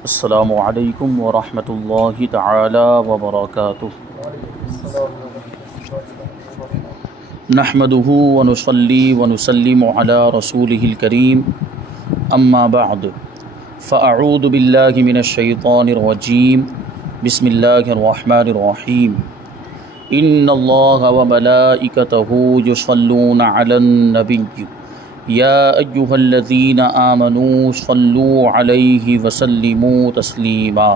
السلام علیکم ورحمۃ اللہ تعالی وبرکاتہ۔ نحمدہ ونصلی ونسلم علی رسولہ الکریم، اما بعد فاعوذ باللہ من الشیطان الرجیم، بسم اللہ الرحمن الرحیم۔ ان اللہ وملائکتہ یصلون علی النبی یا ایہا الذین آمنوا صلوا علیہ وسلموا تسلیما۔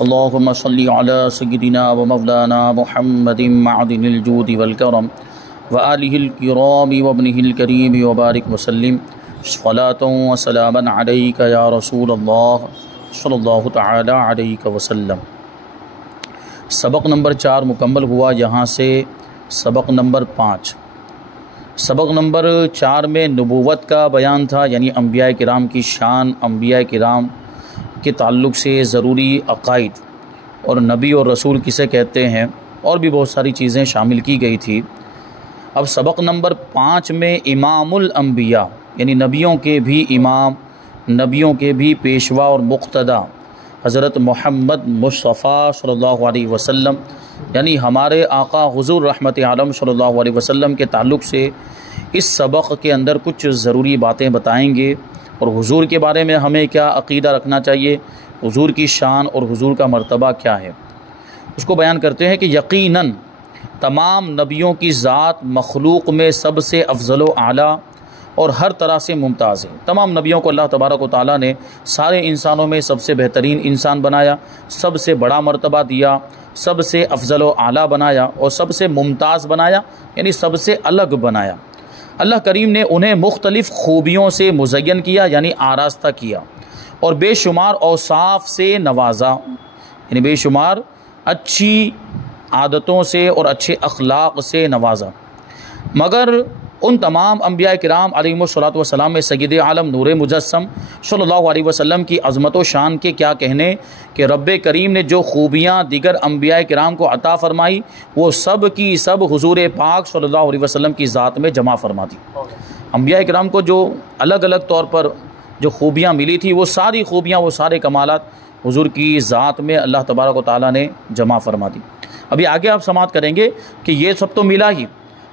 اللہم صلی علی سیدنا و مولانا محمد معدن الجود والکرم وآلہ الکرام وابنہ الکریم وبارک وسلم صلاۃ و سلاما علیک یا رسول اللہ صلی اللہ تعالی علیہ وسلم۔ سبق نمبر 4 مکمل ہوا، یہاں سے سبق نمبر 5۔ سبق نمبر 4 میں نبوت کا بیان تھا، یعنی انبیاء کرام کی شان، انبیاء کرام کے تعلق سے ضروری عقائد اور نبی اور رسول کسے کہتے ہیں، اور بھی بہت ساری چیزیں شامل کی گئی تھی۔ اب سبق نمبر 5 میں امام الانبیاء، یعنی نبیوں کے بھی امام، نبیوں کے بھی پیشوا اور مقتدا حضرت محمد مصطفیٰ صلی اللہ علیہ وسلم، یعنی ہمارے آقا حضور رحمت عالم صلی اللہ علیہ وسلم کے تعلق سے اس سبق کے اندر کچھ ضروری باتیں بتائیں گے، اور حضور کے بارے میں ہمیں کیا عقیدہ رکھنا چاہیے، حضور کی شان اور حضور کا مرتبہ کیا ہے، اس کو بیان کرتے ہیں کہ یقیناً تمام نبیوں کی ذات مخلوق میں سب سے افضل و اعلیٰ اور ہر طرح سے ممتاز ہے۔ تمام نبیوں کو اللہ تبارک و تعالیٰ نے سارے انسانوں میں سب سے بہترین انسان بنایا، سب سے بڑا مرتبہ دیا، سب سے افضل و اعلیٰ بنایا اور سب سے ممتاز بنایا، یعنی سب سے الگ بنایا۔ اللہ کریم نے انہیں مختلف خوبیوں سے مزین کیا، یعنی آراستہ کیا، اور بے شمار اوصاف سے نوازا، یعنی بے شمار اچھی عادتوں سے اور اچھے اخلاق سے نوازا۔ مگر ان تمام انبیاء کرام علیہم الصلوۃ والسلام میں سید عالم نور مجسم صلی اللہ علیہ وسلم کی عظمت و شان کے کیا کہنے کہ رب کریم نے جو خوبیاں دیگر انبیاء کرام کو عطا فرمائی، وہ سب کی سب حضور پاک صلی اللہ علیہ وسلم کی ذات میں جمع فرما دی۔ انبیاء کرام کو جو الگ الگ طور پر جو خوبیاں ملی تھی، وہ ساری خوبیاں، وہ سارے کمالات حضور کی ذات میں اللہ تبارک و تعالیٰ نے جمع فرما دی۔ ابھی آگے آپ سماعت کریں گے کہ یہ سب تو ملا ہی،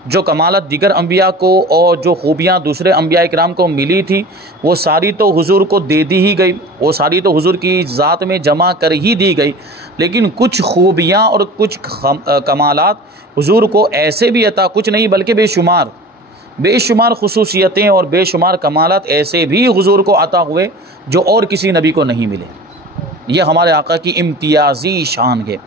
جو کمالات دیگر انبیاء کو اور جو خوبیاں دوسرے انبیاء کرام کو ملی تھی، وہ ساری تو حضور کو دے دی ہی گئی، وہ ساری تو حضور کی ذات میں جمع کر ہی دی گئی، لیکن کچھ خوبیاں اور کچھ کمالات حضور کو ایسے بھی عطا، کچھ نہیں بلکہ بے شمار خصوصیتیں اور بے شمار کمالات ایسے بھی حضور کو عطا ہوئے جو اور کسی نبی کو نہیں ملے۔ یہ ہمارے آقا کی امتیازی شان ہے۔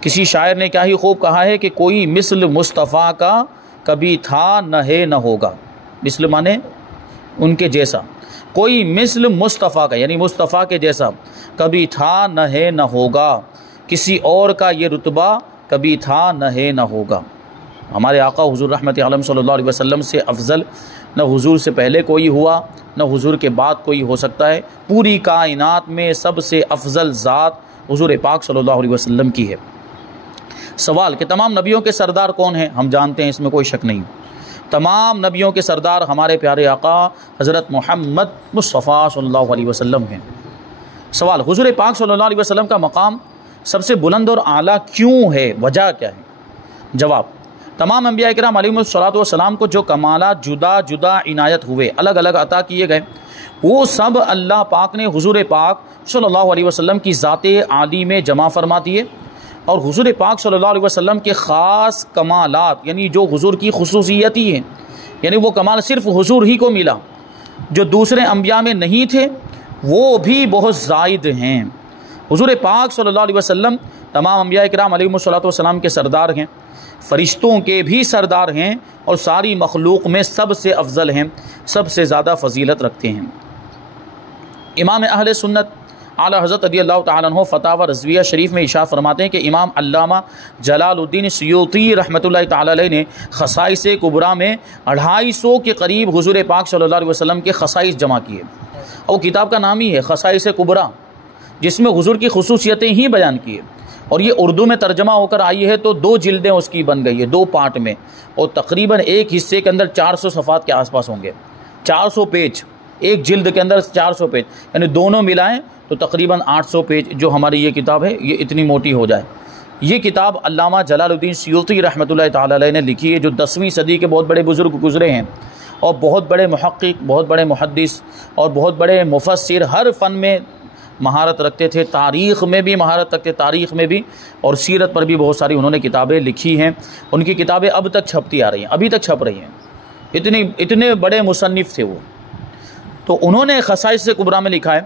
کسی شاعر نے کیا ہی خوب کہا ہے کہ کوئی مثل مصطفیٰ کا کبھی تھا نہ ہے نہ ہوگا۔ مثل مانے ان کے جیسا، کوئی مثل مصطفیٰ کا، یعنی مصطفیٰ کے جیسا کبھی تھا نہ ہے نہ ہوگا، کسی اور کا یہ رتبہ کبھی تھا نہ ہے نہ ہوگا۔ ہمارے آقا حضور رحمت عالم صلی اللہ علیہ وسلم سے افضل نہ حضور سے پہلے کوئی ہوا، نہ حضور کے بعد کوئی ہو سکتا ہے۔ پوری کائنات میں سب سے افضل ذات حضور پاک صلی اللہ علیہ وسلم کی ہے۔ سوال کہ تمام نبیوں کے سردار کون ہیں؟ ہم جانتے ہیں، اس میں کوئی شک نہیں، تمام نبیوں کے سردار ہمارے پیارے آقا حضرت محمد مصطفیٰ صلی اللہ علیہ وسلم ہیں۔ سوال، حضور پاک صلی اللہ علیہ وسلم کا مقام سب سے بلند اور اعلیٰ کیوں ہے؟ وجہ کیا ہے؟ جواب، تمام انبیاء کرام علیہم الصلوۃ والسلام کو جو کمالات جدا جدا عنایت ہوئے، الگ الگ عطا کیے گئے، وہ سب اللہ پاک نے حضور پاک صلی اللہ علیہ وسلم کی ذات عالی میں جمع فرما دیے، اور حضور پاک صلی اللہ علیہ وسلم کے خاص کمالات، یعنی جو حضور کی خصوصیت ہی ہیں، یعنی وہ کمال صرف حضور ہی کو ملا، جو دوسرے انبیاء میں نہیں تھے، وہ بھی بہت زائد ہیں۔ حضور پاک صلی اللہ علیہ وسلم تمام انبیاء کرام علیہم الصلوۃ والسلام کے سردار ہیں، فرشتوں کے بھی سردار ہیں، اور ساری مخلوق میں سب سے افضل ہیں، سب سے زیادہ فضیلت رکھتے ہیں۔ امام اہل سنت اعلیٰ حضرت رضی اللہ تعالیٰ عنہ فتاوی رضویہ شریف میں ارشاد فرماتے ہیں کہ امام علامہ جلال الدین سیوطی رحمۃ اللہ تعالیٰ علیہ نے خصائص کبریٰ میں 250 کے قریب حضور پاک صلی اللہ علیہ وسلم کے خصائص جمع کیے، اور کتاب کا نام ہی ہے خصائص کبریٰ، جس میں حضور کی خصوصیتیں ہی بیان کیے، اور یہ اردو میں ترجمہ ہو کر آئی ہے، تو 2 جلدیں اس کی بن گئی ہے، 2 پارٹ میں، اور تقریباً ایک حصے کے اندر 400 صفحات کے آس پاس ہوں گے، 400 پیج ایک جلد کے اندر 400 پیج، یعنی دونوں ملائیں تو تقریباً 800 پیج جو ہماری یہ کتاب ہے یہ اتنی موٹی ہو جائے۔ یہ کتاب علامہ جلال الدین سیوطی رحمۃ اللہ تعالی علیہ نے لکھی ہے، جو 10ویں صدی کے بہت بڑے بزرگ گزرے ہیں اور بہت بڑے محقق، بہت بڑے محدث اور بہت بڑے مفسر، ہر فن میں مہارت رکھتے تھے، تاریخ میں بھی مہارت رکھتے، تاریخ میں بھی اور سیرت پر بھی بہت ساری انہوں نے کتابیں لکھی ہیں۔ ان کی کتابیں اب تک چھپتی آ رہی ہیں، ابھی تک چھپ رہی ہیں، اتنے بڑے مصنف تھے وہ۔ تو انہوں نے خصائص کبریٰ میں لکھا ہے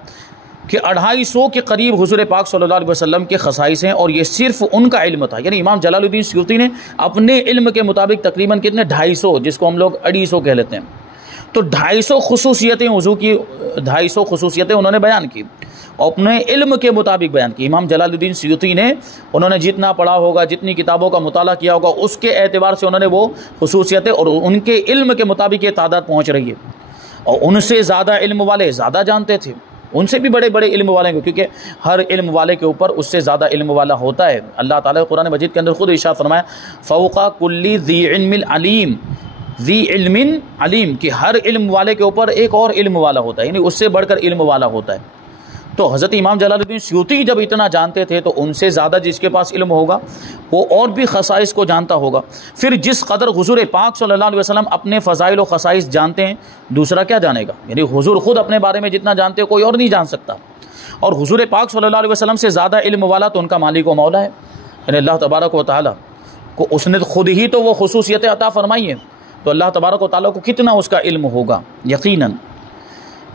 کہ 250 کے قریب حضور پاک صلی اللہ علیہ وسلم کے خصائص ہیں، اور یہ صرف ان کا علم تھا، یعنی امام جلال الدین سیوطی نے اپنے علم کے مطابق تقریباً کتنے 250، جس کو ہم لوگ 250 کہہ لیتے ہیں، تو 250 خصوصیتیں وضو کی 250 خصوصیتیں انہوں نے بیان کی، اپنے علم کے مطابق بیان کی۔ امام جلال الدین سیوطی نے انہوں نے جتنا پڑھا ہوگا، جتنی کتابوں کا مطالعہ کیا ہوگا، اس کے اعتبار سے انہوں نے وہ خصوصیتیں اور ان کے علم کے مطابق یہ تعداد پہنچ رہی ہے، اور ان سے زیادہ علم والے زیادہ جانتے تھے، ان سے بھی بڑے بڑے علم والے کو، کیونکہ ہر علم والے کے اوپر اس سے زیادہ علم والا ہوتا ہے۔ اللہ تعالیٰ قرآن مجید کے اندر خود ارشاد فرمایا فوق کل ذی علم علیم، ذی علم علیم، کہ ہر علم والے کے اوپر ایک اور علم والا ہوتا ہے، یعنی اس سے بڑھ کر علم والا ہوتا ہے۔ تو حضرت امام جلال الدین سیوطی جب اتنا جانتے تھے تو ان سے زیادہ جس کے پاس علم ہوگا وہ اور بھی خصائص کو جانتا ہوگا۔ پھر جس قدر حضور پاک صلی اللہ علیہ وسلم اپنے فضائل و خصائص جانتے ہیں، دوسرا کیا جانے گا؟ یعنی حضور خود اپنے بارے میں جتنا جانتے ہیں کوئی اور نہیں جان سکتا، اور حضور پاک صلی اللہ علیہ وسلم سے زیادہ علم والا تو ان کا مالک و مولا ہے، یعنی اللہ تبارک و تعالیٰ کو اس نے خود ہی تو وہ خصوصیتیں عطا فرمائی ہیں، تو اللہ تبارک و تعالیٰ کو کتنا اس کا علم ہوگا یقیناً۔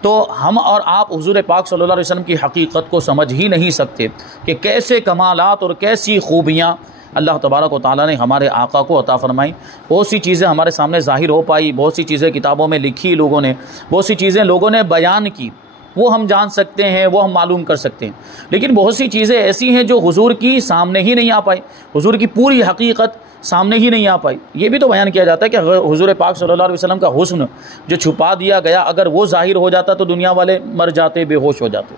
تو ہم اور آپ حضور پاک صلی اللہ علیہ وسلم کی حقیقت کو سمجھ ہی نہیں سکتے کہ کیسے کمالات اور کیسی خوبیاں اللہ تبارک و تعالیٰ نے ہمارے آقا کو عطا فرمائی۔ بہت سی چیزیں ہمارے سامنے ظاہر ہو پائی، بہت سی چیزیں کتابوں میں لکھی لوگوں نے، بہت سی چیزیں لوگوں نے بیان کی، وہ ہم جان سکتے ہیں، وہ ہم معلوم کر سکتے ہیں، لیکن بہت سی چیزیں ایسی ہیں جو حضور کی سامنے ہی نہیں آ پائی، حضور کی پوری حقیقت سامنے ہی نہیں آ پائی۔ یہ بھی تو بیان کیا جاتا ہے کہ حضور پاک صلی اللہ علیہ وسلم کا حسن جو چھپا دیا گیا، اگر وہ ظاہر ہو جاتا تو دنیا والے مر جاتے، بے ہوش ہو جاتے۔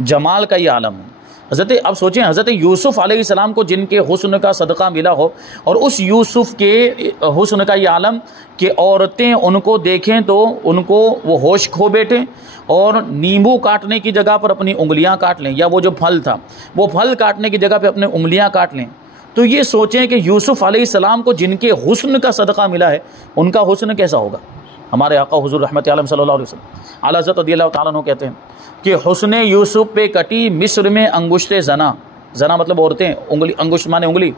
جمال کا یہ عالم ہے۔ اب سوچیں حضرت یوسف علیہ السلام کو جن کے حسن کا صدقہ ملا ہو، اور اس یوسف کے حسن کا یہ عالم کہ عورتیں ان کو دیکھیں تو ان کو وہ ہوش کھو بیٹھیں، اور نیمبو کاٹنے کی جگہ پر اپنی انگلیاں کاٹ لیں، یا وہ جو پھل تھا وہ پھل کاٹنے کی جگہ پہ اپنے انگلیاں کاٹ لیں۔ تو یہ سوچیں کہ یوسف علیہ السلام کو جن کے حسن کا صدقہ ملا ہے ان کا حسن کیسا ہوگا۔ ہمارے آقا حضور رحمت عالم صلی اللہ علیہ وسلم اعلیٰ حضرت رضی اللہ تعالیٰ عنہ کہتے ہیں کہ حسن یوسف پہ کٹی مصر میں انگشت زنا، زنا مطلب عورتیں، انگلی، انگشت مانے انگلی،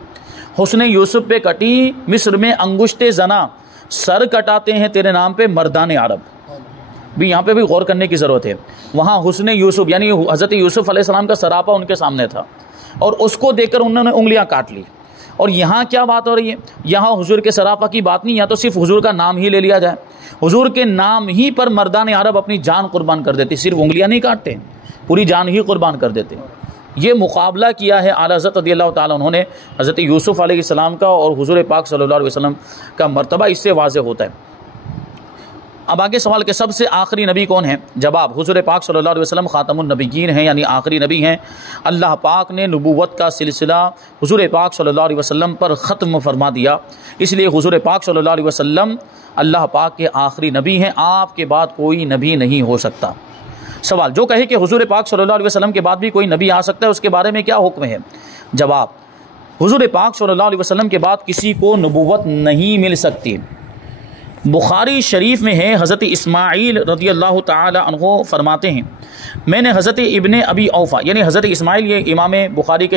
حسن یوسف پہ کٹی مصر میں انگشت زنا، سر کٹاتے ہیں تیرے نام پہ مردان عرب۔ بھی یہاں پہ بھی غور کرنے کی ضرورت ہے۔ وہاں حسن یوسف یعنی حضرت یوسف علیہ السلام کا سراپا ان کے سامنے تھا، اور اس کو دیکھ کر انہوں نے انگلیاں کاٹ لی۔ اور یہاں کیا بات ہو رہی ہے؟ یہاں حضور کے سراپا کی بات نہیں، یہاں تو صرف حضور کا نام ہی لے لیا جائے، حضور کے نام ہی پر مردان عرب اپنی جان قربان کر دیتے، صرف انگلیاں نہیں کاٹتے، پوری جان ہی قربان کر دیتے۔ یہ مقابلہ کیا ہے اعلیٰ حضرت رضی اللہ تعالیٰ انہوں نے حضرت یوسف علیہ السلام کا، اور حضور پاک صلی اللہ علیہ وسلم کا مرتبہ اس سے واضح ہوتا ہے۔ اب آگے سوال کہ سب سے آخری نبی کون ہیں؟ جواب، حضور پاک صلی اللہ علیہ وسلم خاتم النبیین ہیں، یعنی آخری نبی ہیں۔ اللہ پاک نے نبوت کا سلسلہ حضور پاک صلی اللہ علیہ وسلم پر ختم فرما دیا، اس لیے حضور پاک صلی اللہ علیہ وسلم اللہ پاک کے آخری نبی ہیں، آپ کے بعد کوئی نبی نہیں ہو سکتا۔ سوال، جو کہے کہ حضور پاک صلی اللہ علیہ وسلم کے بعد بھی کوئی نبی آ سکتا ہے، اس کے بارے میں کیا حکم ہے؟ جواب، حضور پاک صلی اللہ علیہ وسلم کے بعد کسی کو نبوت نہیں مل سکتی۔ بخاری شریف میں ہے، حضرت اسماعیل رضی اللہ تعالی عنہ فرماتے ہیں میں نے حضرت ابن ابی اوفا، یعنی حضرت اسماعیل یہ امام بخاری کے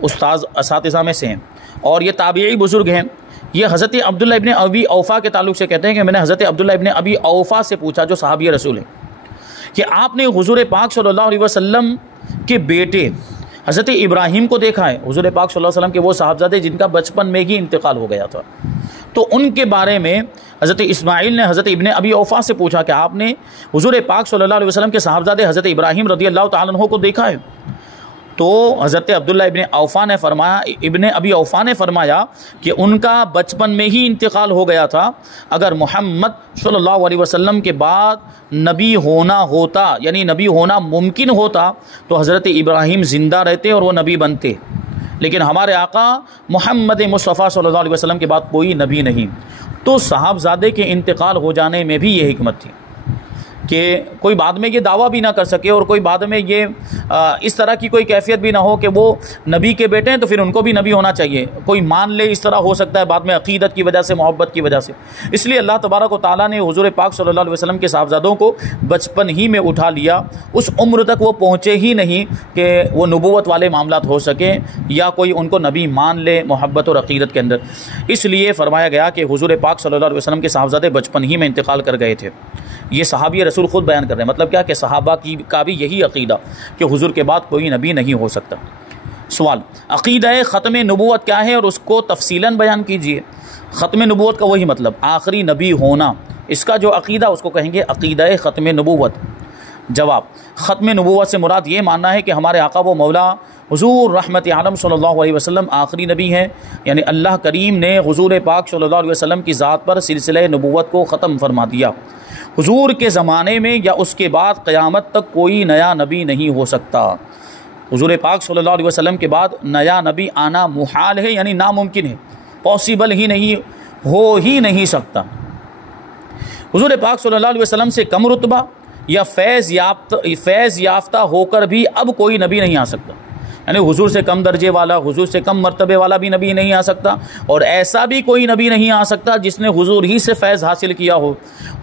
استاذ اساتذہ میں سے ہیں اور یہ تابعی بزرگ ہیں، یہ حضرت عبداللہ ابن ابی اوفا کے تعلق سے کہتے ہیں کہ میں نے حضرت عبداللہ ابن ابی اوفا سے پوچھا، جو صحابی رسول ہیں، کہ آپ نے حضور پاک صلی اللہ علیہ وسلم کے بیٹے حضرت ابراہیم کو دیکھا ہے؟ حضور پاک صلی اللہ علیہ وسلم کے وہ صاحبزادے جن کا بچپن میں ہی انتقال ہو گیا تھا، تو ان کے بارے میں حضرت اسماعیل نے حضرت ابن ابی اوفا سے پوچھا کہ آپ نے حضور پاک صلی اللہ علیہ وسلم کے صاحبزادے حضرت ابراہیم رضی اللہ تعالیٰ عنہ کو دیکھا ہے؟ تو حضرت عبداللہ ابن ابی اوفا نے فرمایا کہ ان کا بچپن میں ہی انتقال ہو گیا تھا، اگر محمد صلی اللہ علیہ وسلم کے بعد نبی ہونا ہوتا، یعنی نبی ہونا ممکن ہوتا، تو حضرت ابراہیم زندہ رہتے اور وہ نبی بنتے، لیکن ہمارے آقا محمد مصطفیٰ صلی اللہ علیہ وسلم کے بعد کوئی نبی نہیں۔ تو صاحبزادے کے انتقال ہو جانے میں بھی یہ حکمت تھی، کہ کوئی بعد میں یہ دعویٰ بھی نہ کر سکے اور کوئی بعد میں یہ اس طرح کی کوئی کیفیت بھی نہ ہو کہ وہ نبی کے بیٹے ہیں تو پھر ان کو بھی نبی ہونا چاہیے، کوئی مان لے، اس طرح ہو سکتا ہے بعد میں عقیدت کی وجہ سے، محبت کی وجہ سے۔ اس لیے اللہ تبارک و تعالیٰ نے حضور پاک صلی اللہ علیہ وسلم کے صاحبزادوں کو بچپن ہی میں اٹھا لیا، اس عمر تک وہ پہنچے ہی نہیں کہ وہ نبوت والے معاملات ہو سکیں یا کوئی ان کو نبی مان لے محبت اور عقیدت کے اندر۔ اس لیے فرمایا گیا کہ حضور پاک صلی اللہ علیہ وسلم کے صاحبزادے بچپن ہی میں انتقال کر گئے تھے۔ یہ صحابی رسول خود بیان کر رہے ہیں، مطلب کیا کہ صحابہ کا بھی یہی عقیدہ کہ حضور کے بعد کوئی نبی نہیں ہو سکتا۔ سوال، عقیدہ ختم نبوت کیا ہے اور اس کو تفصیلاً بیان کیجئے۔ ختم نبوت کا وہی مطلب آخری نبی ہونا، اس کا جو عقیدہ اس کو کہیں گے عقیدہ ختم نبوت۔ جواب، ختم نبوت سے مراد یہ ماننا ہے کہ ہمارے آقا و مولا حضور رحمت عالم صلی اللہ علیہ وسلم آخری نبی ہیں، یعنی اللہ کریم نے حضور پاک صلی اللہ علیہ وسلم کی ذات پر سلسلہ نبوت کو ختم فرما دیا۔ حضور کے زمانے میں یا اس کے بعد قیامت تک کوئی نیا نبی نہیں ہو سکتا۔ حضور پاک صلی اللہ علیہ وسلم کے بعد نیا نبی آنا محال ہے، یعنی ناممکن ہے، پاسبل ہی نہیں، ہو ہی نہیں سکتا۔ حضور پاک صلی اللہ علیہ وسلم سے کم رتبہ یا فیض یافتہ ہو کر بھی اب کوئی نبی نہیں آ سکتا، یعنی حضور سے کم درجے والا، حضور سے کم مرتبے والا بھی نبی نہیں آ سکتا، اور ایسا بھی کوئی نبی نہیں آ سکتا جس نے حضور ہی سے فیض حاصل کیا ہو،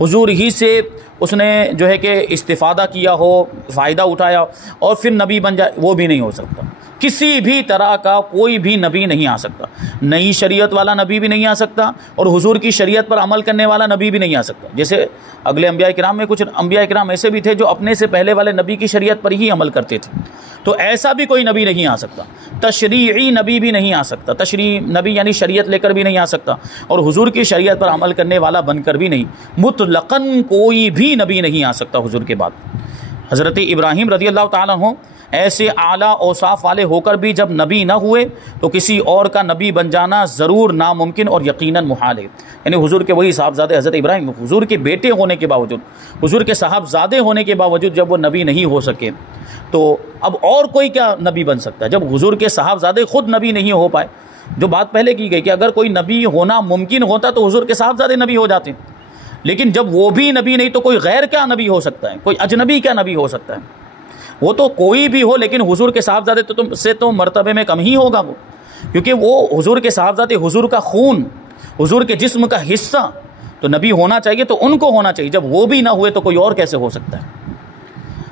حضور ہی سے اس نے جو ہے کہ استفادہ کیا ہو، فائدہ اٹھایا اور پھر نبی بن جائے، وہ بھی نہیں ہو سکتا۔ کسی بھی طرح کا کوئی بھی نبی نہیں آ سکتا، نئی شریعت والا نبی بھی نہیں آ سکتا اور حضور کی شریعت پر عمل کرنے والا نبی بھی نہیں آ سکتا۔ جیسے اگلے انبیاء کرام میں کچھ انبیاء کرام ایسے بھی تھے جو اپنے سے پہلے والے نبی کی شریعت پر ہی عمل کرتے تھے، تو ایسا بھی کوئی نبی نہیں آ سکتا۔ تشریعی نبی بھی نہیں آ سکتا، تشریعی نبی یعنی شریعت لے کر بھی نہیں آ سکتا اور حضور کی شریعت پر عمل کرنے والا بن کر بھی نہیں، مطلقاً کوئی بھی نبی نہیں آ سکتا حضور کے بعد۔ حضرت ابراہیم رضی اللہ تعالیٰ عنہ ایسے اعلیٰ اوصاف والے ہو کر بھی جب نبی نہ ہوئے تو کسی اور کا نبی بن جانا ضرور ناممکن اور یقیناً محال ہے۔ یعنی حضور کے وہی صاحبزادے حضرت ابراہیم حضور کے بیٹے ہونے کے باوجود، حضور کے صاحبزادے ہونے کے باوجود جب وہ نبی نہیں ہو سکے تو اب اور کوئی کیا نبی بن سکتا ہے؟ جب حضور کے صاحبزادے خود نبی نہیں ہو پائے، جو بات پہلے کی گئی کہ اگر کوئی نبی ہونا ممکن ہوتا تو حضور کے صاحبزادے نبی ہو جاتے، لیکن جب وہ بھی نبی نہیں تو کوئی غیر کیا نبی ہو سکتا ہے؟ کوئی اجنبی کیا نبی ہو سکتا ہے؟ وہ تو کوئی بھی ہو لیکن حضور کے صاحبزادے سے تو مرتبے میں کم ہی ہوگا وہ، کیونکہ وہ حضور کے صاحبزادے حضور کا خون، حضور کے جسم کا حصہ، تو نبی ہونا چاہیے تو ان کو ہونا چاہیے، جب وہ بھی نہ ہوئے تو کوئی اور کیسے ہو سکتا ہے؟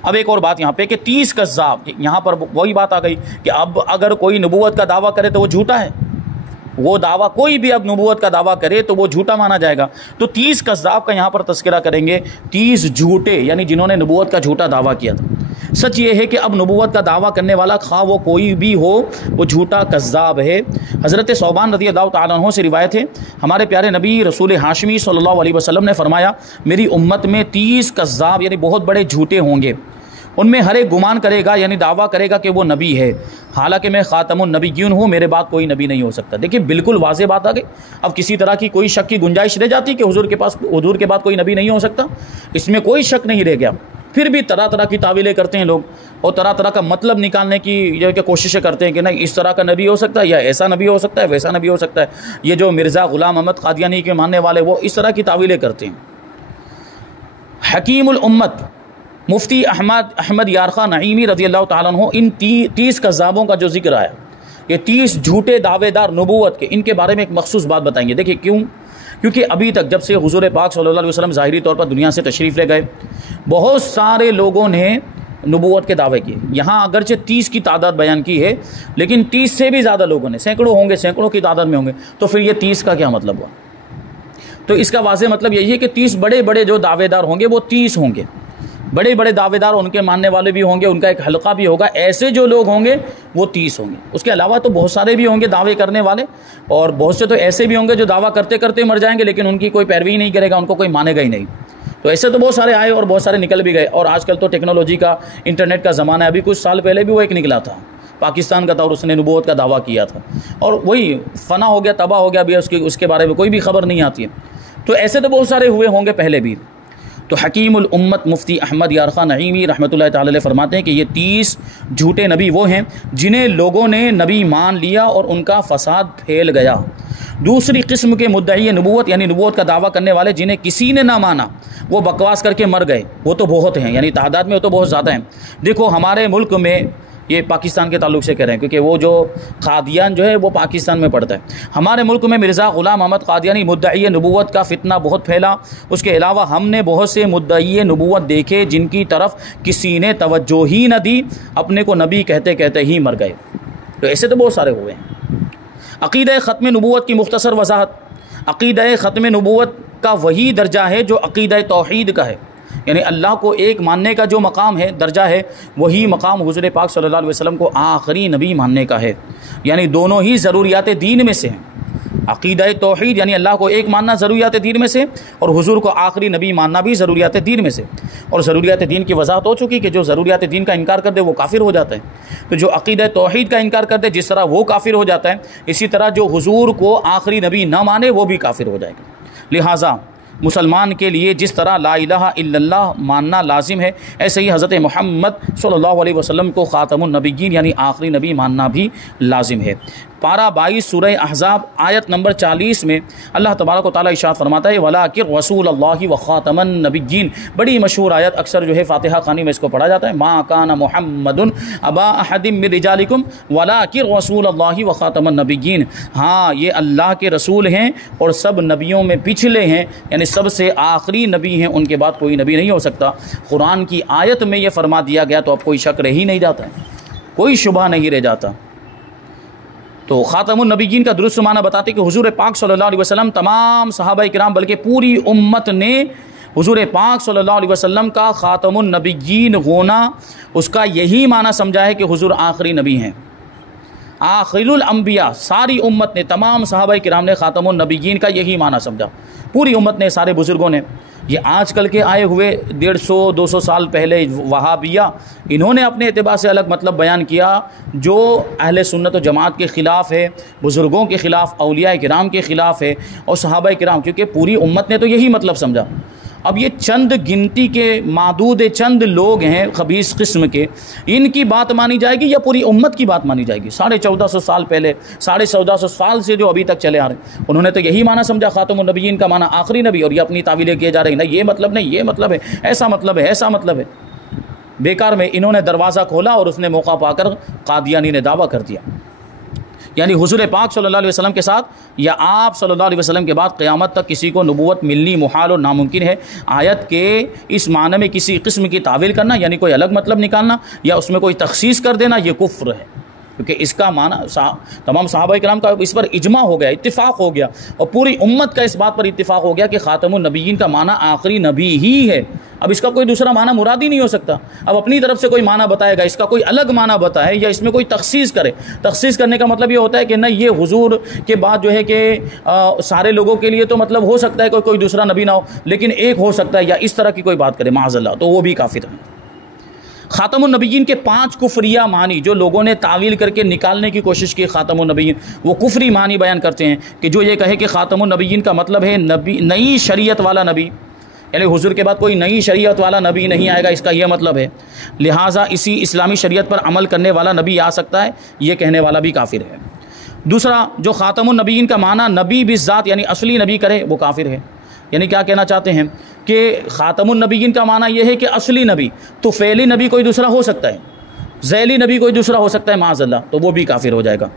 اب ایک اور بات یہاں پہ کہ 30 کذاب، یہاں پر وہی بات آ گئی کہ اب اگر کوئی نبوت کا دعویٰ کرے تو وہ جھوٹا ہے، وہ دعویٰ کوئی بھی اب نبوت کا دعویٰ کرے تو وہ جھوٹا مانا جائے گا۔ تو 30 کذاب کا یہاں پر تذکرہ کریں گے، 30 جھوٹے یعنی جنہوں نے نبوت کا جھوٹا دعویٰ کیا تھا۔ سچ یہ ہے کہ اب نبوت کا دعویٰ کرنے والا خواہ وہ کوئی بھی ہو وہ جھوٹا کذاب ہے۔ حضرت ثوبان رضی اللہ تعالیٰ عنہ سے روایت ہے، ہمارے پیارے نبی رسول ہاشمی صلی اللہ علیہ وسلم نے فرمایا، میری امت میں 30 کذاب یعنی بہت بڑے جھوٹے ہوں گے، ان میں ہر ایک گمان کرے گا یعنی دعویٰ کرے گا کہ وہ نبی ہے، حالانکہ میں خاتم النبیین ہوں، میرے بعد کوئی نبی نہیں ہو سکتا۔ دیکھیں بالکل واضح بات آ گئی، اب کسی طرح کی کوئی شک کی گنجائش رہ جاتی کہ حضور کے بعد کوئی نبی نہیں ہو سکتا؟ اس میں کوئی شک نہیں رہ گیا۔ پھر بھی طرح طرح کی تعویلیں کرتے ہیں لوگ اور طرح طرح کا مطلب نکالنے کی کوششیں کرتے ہیں کہ نہیں اس طرح کا نبی ہو سکتا ہے، یا ایسا نبی ہو سکتا ہے، ویسا نبی ہو سکتا ہے۔ یہ جو مرزا غلام احمد قادیانی کے ماننے والے وہ اس طرح کی تعویلیں کرتے ہیں۔ حکیم الامت مفتی احمد یارخان نعیمی رضی اللہ تعالیٰ عنہ ان 30 کذابوں کا جو ذکر آیا، یہ 30 جھوٹے دعوے دار نبوت کے، ان کے بارے میں ایک مخصوص بات بتائیں گے۔ دیکھیں کیوں؟ کیونکہ ابھی تک جب سے حضور پاک صلی اللہ علیہ وسلم ظاہری طور پر دنیا سے تشریف لے گئے، بہت سارے لوگوں نے نبوت کے دعوے کیے۔ یہاں اگرچہ 30 کی تعداد بیان کی ہے لیکن 30 سے بھی زیادہ لوگوں نے، سینکڑوں ہوں گے، سینکڑوں کی تعداد میں ہوں گے، تو پھر یہ 30 کا کیا مطلب ہوا؟ تو اس کا واضح مطلب یہی ہے کہ 30 بڑے بڑے جو دعوے دار ہوں گے وہ 30 ہوں گے، بڑے بڑے دعوے دار، ان کے ماننے والے بھی ہوں گے، ان کا ایک حلقہ بھی ہوگا، ایسے جو لوگ ہوں گے وہ 30 ہوں گے۔ اس کے علاوہ تو بہت سارے بھی ہوں گے دعوے کرنے والے، اور بہت سے تو ایسے بھی ہوں گے جو دعویٰ کرتے کرتے مر جائیں گے لیکن ان کی کوئی پیروی نہیں کرے گا، ان کو کوئی مانے گا ہی نہیں۔ تو ایسے تو بہت سارے آئے اور بہت سارے نکل بھی گئے، اور آج کل تو ٹیکنالوجی کا، انٹرنیٹ کا زمانہ ہے۔ ابھی کچھ سال پہلے بھی وہ ایک نکلا تھا پاکستان کا تھا اور اس نے نبوت کا دعویٰ کیا تھا، اور وہی فنا ہو گیا، تباہ ہو گیا، ابھی اس کے بارے میں کوئی بھی خبر نہیں آتی ہے۔ تو ایسے تو بہت سارے ہوئے ہوں گے پہلے بھی۔ تو حکیم الامت مفتی احمد یارخان نعیمی رحمۃ اللہ تعالی علیہ فرماتے ہیں کہ یہ 30 جھوٹے نبی وہ ہیں جنہیں لوگوں نے نبی مان لیا اور ان کا فساد پھیل گیا۔ دوسری قسم کے مدعی نبوت یعنی نبوت کا دعویٰ کرنے والے جنہیں کسی نے نہ مانا، وہ بکواس کر کے مر گئے، وہ تو بہت ہیں، یعنی تعداد میں وہ تو بہت زیادہ ہیں۔ دیکھو ہمارے ملک میں، یہ پاکستان کے تعلق سے کہہ رہے ہیں کیونکہ وہ جو قادیان جو ہے وہ پاکستان میں پڑتا ہے، ہمارے ملک میں مرزا غلام احمد قادیانی مدعی نبوت کا فتنہ بہت پھیلا۔ اس کے علاوہ ہم نے بہت سے مدعی نبوت دیکھے جن کی طرف کسی نے توجہ ہی نہ دی، اپنے کو نبی کہتے کہتے ہی مر گئے۔ تو ایسے تو بہت سارے ہوئے ہیں۔ عقیدہ ختم نبوت کی مختصر وضاحت۔ عقیدہ ختم نبوت کا وہی درجہ ہے جو عقیدہ توحید کا ہے، یعنی اللہ کو ایک ماننے کا جو مقام ہے، درجہ ہے، وہی مقام حضور پاک صلی اللہ علیہ وسلم کو آخری نبی ماننے کا ہے۔ یعنی دونوں ہی ضروریات دین میں سے ہیں۔ عقیدہ توحید یعنی اللہ کو ایک ماننا ضروریات دین میں سے، اور حضور کو آخری نبی ماننا بھی ضروریات دین میں سے۔ اور ضروریات دین کی وضاحت ہو چکی کہ جو ضروریات دین کا انکار کر دے وہ کافر ہو جاتا ہے۔ تو جو عقیدہ توحید کا انکار کر دے، جس طرح وہ کافر ہو جاتا ہے، اسی طرح جو حضور کو آخری نبی نہ مانے وہ بھی کافر ہو جائے گا۔ لہٰذا مسلمان کے لیے جس طرح لا الہ الا اللہ ماننا لازم ہے، ایسے ہی حضرت محمد صلی اللہ علیہ وسلم کو خاتم النبیین یعنی آخری نبی ماننا بھی لازم ہے۔ پارہ 22 سورہ احزاب آیت نمبر 40 میں اللہ تبارک و تعالیٰ ارشاد فرماتا ہے وَلَٰكِن رَسُولَ اللَّهِ وَخَاتَمَ النَّبِيِّينَ۔ بڑی مشہور آیت، اکثر جو ہے فاتحہ خوانی میں اس کو پڑھا جاتا ہے، مَا كَانَ مُحَمَّدٌ أَبَا أَحَدٍ مِّن رِجَالِكُمْ وَلَٰكِن رَسُولَ اللَّهِ وَخَاتَمَ النَّبِيِّينَ۔ ہاں یہ اللہ کے رسول ہیں اور سب نبیوں میں پچھلے ہیں، یعنی سب سے آخری نبی ہیں، ان کے بعد کوئی نبی نہیں ہو سکتا۔ قرآن کی آیت میں یہ فرما دیا گیا تو اب کوئی شک رہ ہی نہیں جاتا ہے، کوئی شبہ نہیں رہ جاتا۔ تو خاتم النبیین کا درست معنی بتاتے کہ حضور پاک صلی اللہ علیہ وسلم تمام صحابہ کرام بلکہ پوری امت نے حضور پاک صلی اللہ علیہ وسلم کا خاتم النبیین ہونا، اس کا یہی معنی سمجھا ہے کہ حضور آخری نبی ہیں، آخر الانبیاء۔ ساری امت نے، تمام صحابہ کرام نے خاتم النبیین کا یہی معنی سمجھا، پوری امت نے، سارے بزرگوں نے۔ یہ آج کل کے آئے ہوئے 150-200 سال پہلے وہابیہ، انہوں نے اپنے اعتبار سے الگ مطلب بیان کیا جو اہل سنت و جماعت کے خلاف ہے، بزرگوں کے خلاف، اولیاء کرام کے خلاف ہے، اور صحابہ کرام، کیونکہ پوری امت نے تو یہی مطلب سمجھا۔ اب یہ چند گنتی کے معدود چند لوگ ہیں خبیث قسم کے، ان کی بات مانی جائے گی یا پوری امت کی بات مانی جائے گی؟ 1450 سال پہلے، 1450 سال سے جو ابھی تک چلے آ رہے ہیں، انہوں نے تو یہی معنی سمجھا خاتم النبیین کا معنی آخری نبی، اور یہ اپنی تعویلیں کیے جا رہے ہیں، نہیں یہ مطلب نہیں، یہ مطلب ہے، ایسا مطلب ہے، ایسا مطلب ہے۔ بیکار میں انہوں نے دروازہ کھولا اور اس نے موقع پا کر قادیانی نے دعویٰ کر دیا، یعنی حضور پاک صلی اللہ علیہ وسلم کے ساتھ یا آپ صلی اللہ علیہ وسلم کے بعد قیامت تک کسی کو نبوت ملنی محال اور ناممکن ہے۔ آیت کے اس معنی میں کسی قسم کی تعویل کرنا، یعنی کوئی الگ مطلب نکالنا یا اس میں کوئی تخصیص کر دینا، یہ کفر ہے، کیونکہ اس کا معنی تمام صحابہ کرام کا اس پر اجماع ہو گیا، اتفاق ہو گیا، اور پوری امت کا اس بات پر اتفاق ہو گیا کہ خاتم النبیین کا معنی آخری نبی ہی ہے۔ اب اس کا کوئی دوسرا معنی مراد ہی نہیں ہو سکتا۔ اب اپنی طرف سے کوئی معنی بتائے گا، اس کا کوئی الگ معنی بتائے یا اس میں کوئی تخصیص کرے۔ تخصیص کرنے کا مطلب یہ ہوتا ہے کہ نہیں، یہ حضور کے بعد جو ہے کہ سارے لوگوں کے لیے تو مطلب ہو سکتا ہے کوئی دوسرا نبی نہ ہو، لیکن ایک ہو سکتا ہے، یا اس طرح کی کوئی بات کرے معاذ اللہ، تو وہ بھی کافر ہے۔ خاتم النبیین کے 5 کفریہ معنی جو لوگوں نے تعویل کر کے نکالنے کی کوشش کی خاتم النبیین، وہ کفری معنی بیان کرتے ہیں کہ جو یہ کہے کہ خاتم النبیین کا مطلب ہے نبی، نئی شریعت والا نبی، یعنی حضور کے بعد کوئی نئی شریعت والا نبی نہیں آئے گا، اس کا یہ مطلب ہے، لہٰذا اسی اسلامی شریعت پر عمل کرنے والا نبی آ سکتا ہے، یہ کہنے والا بھی کافر ہے۔ دوسرا، جو خاتم النبیین کا معنی نبی بالذات یعنی اصلی نبی کرے، وہ کافر ہے۔ یعنی کیا کہنا چاہتے ہیں کہ خاتم النبیین کا معنی یہ ہے کہ اصلی نبی، تو فعلی نبی کوئی دوسرا ہو سکتا ہے، ذیلی نبی کوئی دوسرا ہو سکتا ہے معاذ اللہ، تو وہ بھی کافر ہو جائے گا۔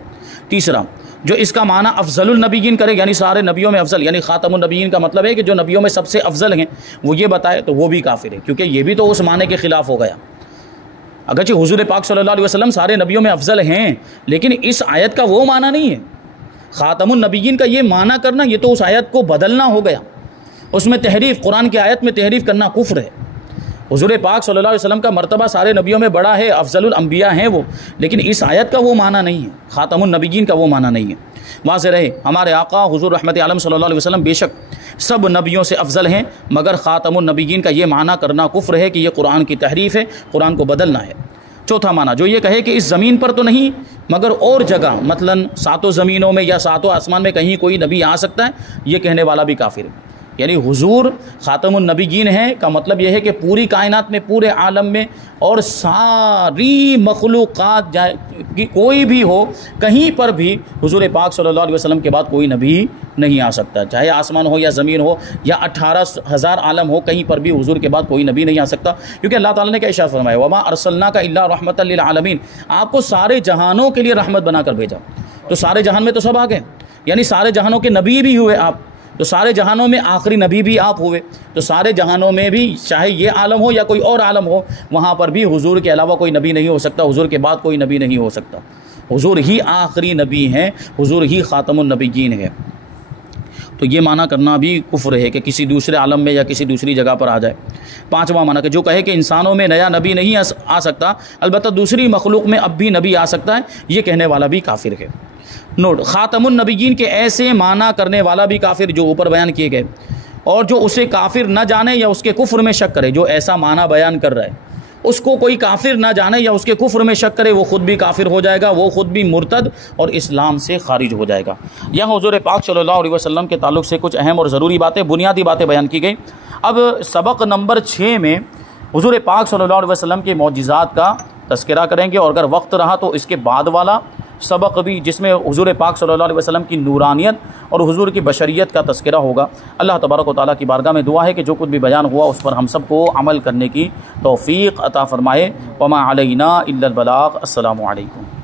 تیسرا، جو اس کا معنی افضل النبیین کرے، یعنی سارے نبیوں میں افضل، یعنی خاتم النبیین کا مطلب ہے کہ جو نبیوں میں سب سے افضل ہیں وہ یہ بتائے، تو وہ بھی کافر ہے، کیونکہ یہ بھی تو اس معنی کے خلاف ہو گیا۔ اگرچہ حضور پاک صلی اللہ علیہ وسلم سارے نبیوں میں افضل ہیں، لیکن اس آیت کا وہ معنی نہیں ہے۔ خاتم النبیین کا یہ معنی کرنا، یہ تو اس آیت کو بدلنا ہو گیا، اس میں تحریف، قرآن کی آیت میں تحریف کرنا کفر ہے۔ حضور پاک صلی اللہ علیہ وسلم کا مرتبہ سارے نبیوں میں بڑا ہے، افضل الانبیاء ہیں وہ، لیکن اس آیت کا وہ معنی نہیں ہے، خاتم النبیین کا وہ معنی نہیں ہے۔ واضح رہے، ہمارے آقا حضور رحمت عالم صلی اللہ علیہ وسلم بے شک سب نبیوں سے افضل ہیں، مگر خاتم النبیین کا یہ معنی کرنا کفر ہے کہ یہ قرآن کی تحریف ہے، قرآن کو بدلنا ہے۔ چوتھا معنی، جو یہ کہے کہ اس زمین پر تو نہیں مگر اور جگہ، مثلا 7 زمینوں میں یا 7 آسمان میں کہیں کوئی نبی آ سکتا ہے، یہ کہنے والا بھی کافر ہے۔ یعنی حضور خاتم النبیین ہیں کا مطلب یہ ہے کہ پوری کائنات میں، پورے عالم میں اور ساری مخلوقات کی کوئی بھی ہو، کہیں پر بھی حضور پاک صلی اللہ علیہ وسلم کے بعد کوئی نبی نہیں آ سکتا، چاہے آسمان ہو یا زمین ہو یا 18,000 عالم ہو، کہیں پر بھی حضور کے بعد کوئی نبی نہیں آ سکتا، کیونکہ اللہ تعالیٰ نے کیا ارشاد فرمایا، وما ارسلناک الا رحمۃ للعالمین، آپ کو سارے جہانوں کے لیے رحمت بنا کر بھیجا۔ تو سارے جہان میں تو سب آ گئے، یعنی سارے جہانوں کے نبی بھی ہوئے آپ، تو سارے جہانوں میں آخری نبی بھی آپ ہوئے، تو سارے جہانوں میں بھی چاہے یہ عالم ہو یا کوئی اور عالم ہو، وہاں پر بھی حضور کے علاوہ کوئی نبی نہیں ہو سکتا، حضور کے بعد کوئی نبی نہیں ہو سکتا، حضور ہی آخری نبی ہیں، حضور ہی خاتم النبیین ہے۔ تو یہ معنی کرنا بھی کفر ہے کہ کسی دوسرے عالم میں یا کسی دوسری جگہ پر آ جائے۔ پانچواں معنی کہ جو کہے کہ انسانوں میں نیا نبی نہیں آ سکتا، البتہ دوسری مخلوق میں اب بھی نبی آ سکتا ہے، یہ کہنے والا بھی کافر ہے۔ نوٹ، خاتم النبیین کے ایسے معنی کرنے والا بھی کافر جو اوپر بیان کیے گئے، اور جو اسے کافر نہ جانے یا اس کے کفر میں شک کرے، جو ایسا معنی بیان کر رہا ہے اس کو کوئی کافر نہ جانے یا اس کے کفر میں شک کرے، وہ خود بھی کافر ہو جائے گا، وہ خود بھی مرتد اور اسلام سے خارج ہو جائے گا۔ یہاں حضور پاک صلی اللہ علیہ وسلم کے تعلق سے کچھ اہم اور ضروری باتیں، بنیادی باتیں بیان کی گئی۔ اب سبق نمبر 6 میں حضور پاک صلی اللہ علیہ وسلم کے معجزات کا تذکرہ کریں گے، اور اگر وقت رہا تو اس کے بعد والا سبق بھی جس میں حضور پاک صلی اللہ علیہ وسلم کی نورانیت اور حضور کی بشریت کا تذکرہ ہوگا۔ اللہ تبارک و تعالیٰ کی بارگاہ میں دعا ہے کہ جو کچھ بھی بیان ہوا اس پر ہم سب کو عمل کرنے کی توفیق عطا فرمائے۔ وما علینا الا البلاغ۔ السلام علیکم۔